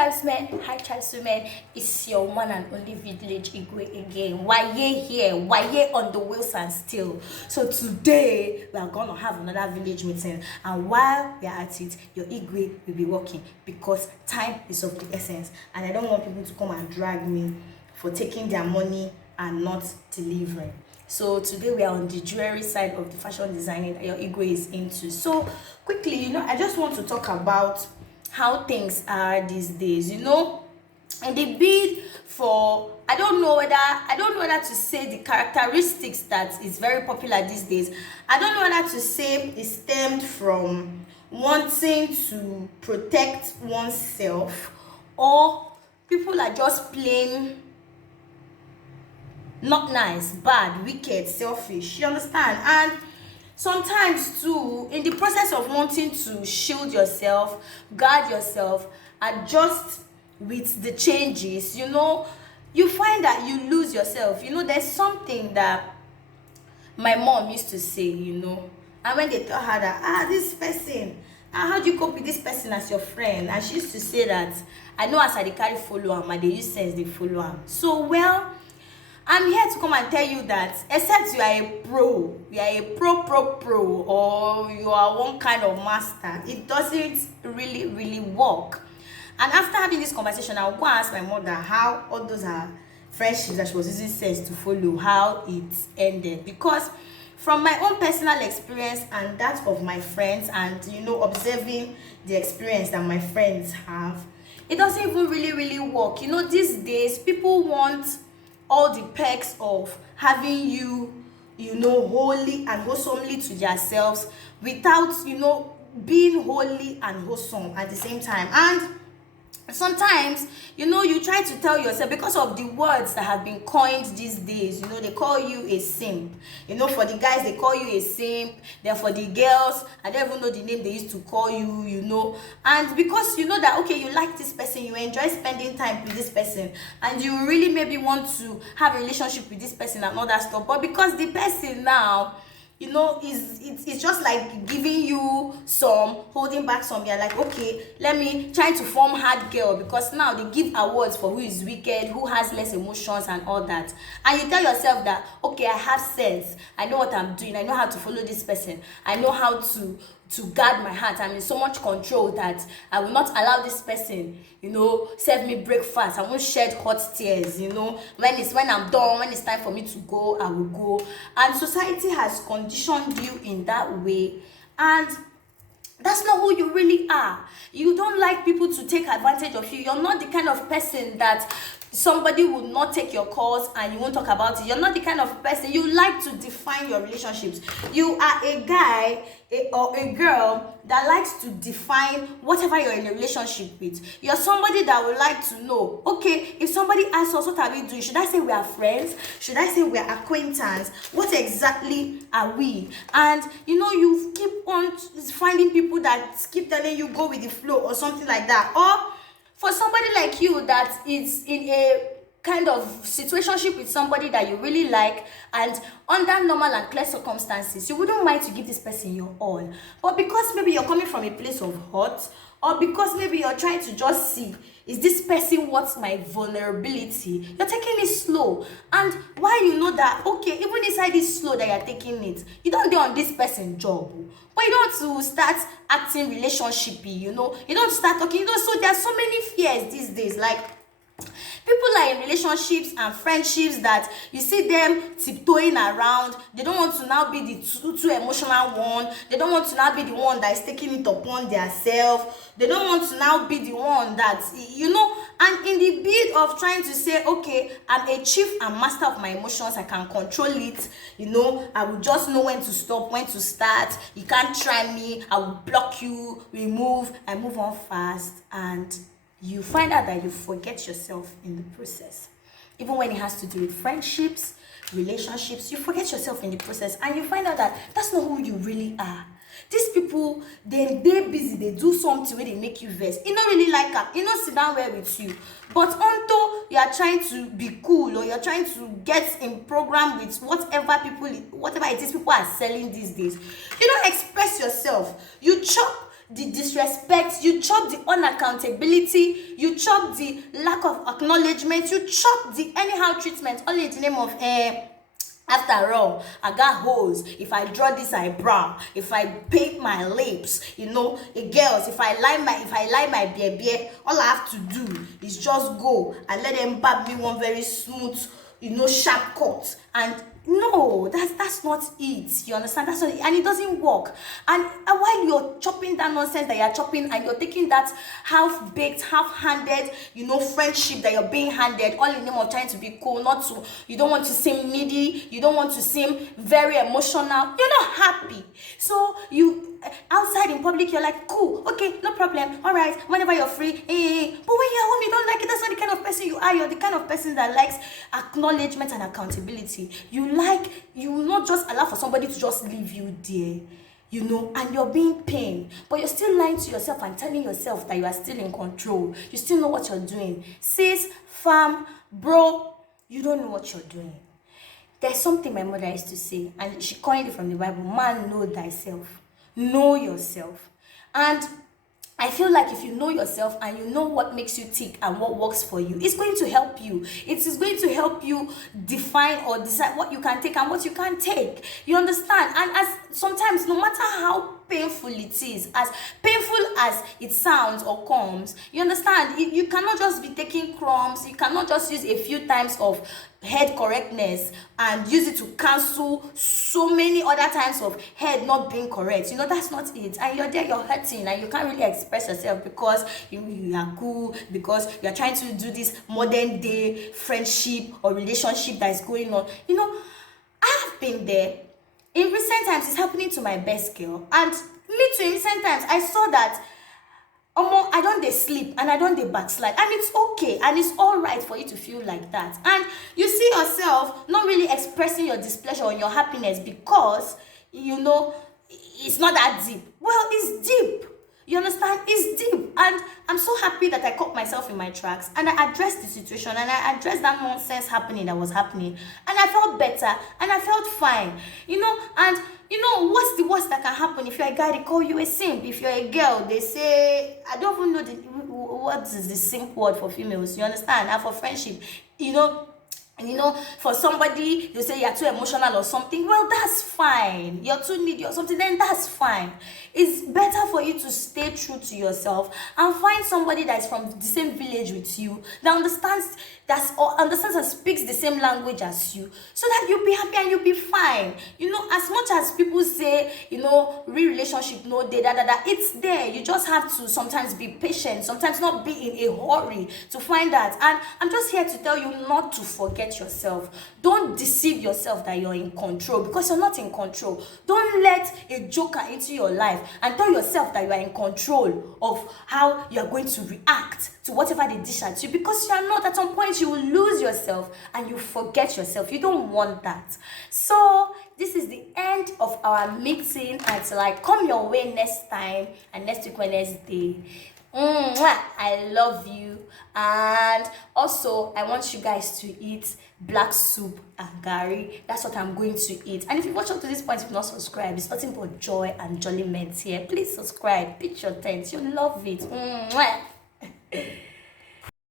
tribesmen, hi tribeswomen, it's your one and only village Igwe again. Waye here, Waye on the wheels and still. So today we are gonna have another village meeting, and while we are at it, your Igwe will be working because time is of the essence, and I don't want people to come and drag me for taking their money and not delivering. So today we are on the jewelry side of the fashion designing that your Igwe is into. So quickly, I just want to talk about how things are these days. In the bid for, I don't know whether to say the characteristics that is very popular these days. I don't know whether to say it stemmed from wanting to protect oneself, or people are just plain not nice, bad, wicked, selfish. You understand? And sometimes too, in the process of wanting to shield yourself, guard yourself, adjust with the changes, you find that you lose yourself. There's something that my mom used to say, and when they tell her that, this person, how do you cope with this person as your friend? And she used to say that, I know as I dey carry follow am, and they use sense they follow am. So, well, I'm here to come and tell you that except you are a pro, or you are one kind of master, it doesn't really work. And after having this conversation, I'll go ask my mother how all those are friendships that she was using sense to follow, how it ended. Because from my own personal experience and that of my friends, and observing the experience that my friends have, it doesn't even really work. These days people want all the perks of having you, holy and wholesomely to themselves without, being holy and wholesome at the same time. And sometimes, you try to tell yourself, because of the words that have been coined these days, they call you a simp. For the guys, they call you a simp. Then for the girls, I don't even know the name they used to call you, And because you know that, okay, you like this person, you enjoy spending time with this person, and you really maybe want to have a relationship with this person and all that stuff. But because the person now, it's just like giving you some, holding back some. You're like, okay, let me try to form hard girl, because now they give awards for who is wicked, who has less emotions and all that. And you tell yourself that, okay, I have sense, I know what I'm doing, I know how to follow this person, I know how to guard my heart. I'm in so much control that I will not allow this person, serve me breakfast. I won't shed hot tears, when I'm done, when it's time for me to go, I will go. And society has conditioned you in that way, and that's not who you really are. You don't like people to take advantage of you. You're not the kind of person that somebody will not take your calls and you won't talk about it. You're not the kind of person, you like to define your relationships. You are a guy or a girl that likes to define whatever you're in a relationship with. You're somebody that would like to know, okay, if somebody asks us, what are we doing? Should I say we are friends? Should I say we are acquaintance? What exactly are we? And you keep on finding people that keep telling you go with the flow or something like that. Or for somebody like you that is in a kind of situationship with somebody that you really like, and under normal and clear circumstances, you wouldn't mind to give this person your all. But because maybe you're coming from a place of hurt, or because maybe you're trying to just see, is this person worth my vulnerability? You're taking it slow. And why you know that, okay, even inside this slow that you're taking it, you don't do on this person's job. But you don't want to start acting relationshipy, you don't start talking, so there are so many fears these days. Like, people are in relationships and friendships that you see them tiptoeing around. They don't want to now be the too emotional one. They don't want to now be the one that is taking it upon themselves. They don't want to now be the one that, and in the bid of trying to say, okay, I'm a chief and master of my emotions, I can control it, I will just know when to stop, when to start. You can't try me, I will block you, remove, I move on fast. And you find out that you forget yourself in the process. Even when it has to do with friendships, relationships, you forget yourself in the process, and you find out that that's not who you really are. These people, they're busy, they do something where they make you vex. You don't really like her, sit down well with you. But until you are trying to be cool, or you're trying to get in program with whatever it is people are selling these days, you don't express yourself. You chop the disrespect, you chop the unaccountability, you chop the lack of acknowledgement, you chop the anyhow treatment, all in the name of after all, I got holes. If I draw this eyebrow, if I paint my lips, girls, if I lie my baby, all I have to do is just go and let them barb me one very smooth, sharp cut. And no, that's not it. You understand? That's not it. And it doesn't work. And while you're chopping that nonsense that you're chopping, and you're taking that half-baked, half-handed, friendship that you're being handed, all in the name of trying to be cool, you don't want to seem needy, you don't want to seem very emotional, you're not happy. So outside in public, you're like, cool, okay, no problem, all right, whenever you're free, but when you're home, you don't like it. That's not the kind of person you are. You're the kind of person that likes acknowledgement and accountability. You will not just allow for somebody to just leave you there, and you're being pained, but you're still lying to yourself and telling yourself that you are still in control. You still know what you're doing. Sis, fam, bro, you don't know what you're doing. There's something my mother used to say, and she coined it from the Bible: man, know thyself. Know yourself. And I feel like if you know yourself and you know what makes you tick and what works for you, it's going to help you. It is going to help you define or decide what you can take and what you can't take. You understand? And as sometimes, no matter how painful it is, as painful as it sounds or comes, you understand, you cannot just be taking crumbs. You cannot just use a few times of head correctness and use it to cancel so many other times of head not being correct. That's not it. And you're there, you're hurting, and you can't really express yourself because you are cool, because you're trying to do this modern day friendship or relationship that is going on. I have been there. In recent times, it's happening to my best girl. And me too, in recent times, I saw that I don't dey sleep and I don't dey backslide, and it's okay and it's all right for you to feel like that. And you see yourself not really expressing your displeasure or your happiness because it's not that deep. Well, it's deep. You understand? It's deep. And I'm so happy that I caught myself in my tracks and I addressed the situation and I addressed that nonsense that was happening, and I felt better and I felt fine. And what's the worst that can happen? If you're a guy, they call you a simp. If you're a girl, they say, I don't even know what is the simp word for females. You understand? And for friendship, for somebody, you say you're too emotional or something. Well, that's fine. You're too needy or something, then that's fine. It's better for you to stay true to yourself and find somebody that is from the same village with you, that understands and speaks the same language as you, so that you'll be happy and you'll be fine. As much as people say, real relationship, no day, it's there. You just have to sometimes be patient, sometimes not be in a hurry to find that. And I'm just here to tell you not to forget yourself. Don't deceive yourself that you're in control, because you're not in control. Don't let a joker into your life and tell yourself that you are in control of how you're going to react to whatever they dish at you, because you are not. At some point you will lose yourself and you forget yourself. You don't want that. So this is the end of our meeting, until I come your way next time, and next week Wednesday. I love you. And also, I want you guys to eat black soup and garri. That's what I'm going to eat. And if you watch up to this point, if you've not subscribed, it's nothing but joy and jolliment here. Please subscribe, pitch your tent. You'll love it.